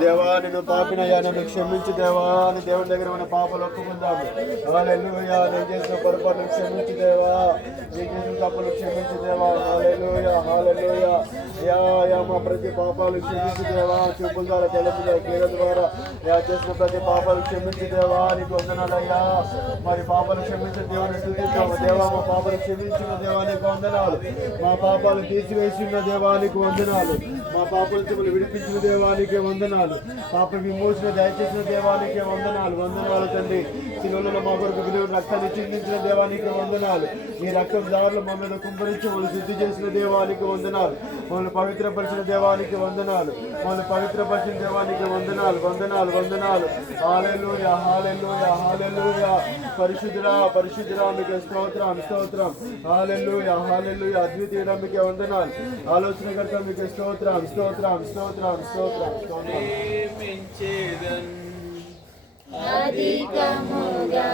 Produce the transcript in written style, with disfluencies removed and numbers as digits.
దేవా నిన్ను పాపినయ్యా, నన్ను క్షమించు దేవా అని దేవుని దగ్గర మన పాపలు ఒప్పుకుందాము. హల్లెలూయా. నేను చేసిన పొరపాట్లు క్షమించు దేవా, నేను చేసిన తప్పులు క్షమించు దేవా. హల్లెలూయా హల్లెలూయా. యా మా ప్రతి పాపాలు క్షమించు దేవా, చూపుల ద్వారా తెలుసు క్రియల ద్వారా చేసిన ప్రతి పాపాలు క్షమించు దేవా. నీకు వందనాలయ్యా. మరి పాపాలు క్షమించిన దేవుని స్తుతిస్తాము దేవా. మా పాపాలు క్షమించిన దేవానికి వందనాలు. మా పాపాలు తీసివేసిన దేవానికి వందనాలు. మా పాపల చెప్పులు విడిపించిన దేవానికి వందనాలు. పాప విమోచన దయచేసిన దేవానికి వందనాలు. వందనాలు తండ్రి. శిలువలో మా కొరకు విలువ రక్తాన్ని చిందించిన దేవానికి వందనాలు. ఈ రక్తం దారులు మా మీద కుంభరించి మమ్మల్ని శుద్ధి చేసిన దేవానికి వందనాలు. మమ్మల్ని పవిత్రపరిచిన దేవానికి వందనాలు. మమ్మల్ని పవిత్రపరిచిన దేవానికి వందనాలు. వందనాలు వందనాలు. హల్లెలూయా హల్లెలూయా హల్లెలూయా. పరిశుద్ధుడా పరిశుద్ధుడా మీకు స్తోత్రం స్తోత్రం. హల్లెలూయా హల్లెలూయా. అద్వితీయుడా మీకు వందనాలు. ఆలోచనకర్త మీకు స్తోత్రం స్తోత్రం స్తోత్రం స్తోత్రం స్తోత్రం. అధికముగా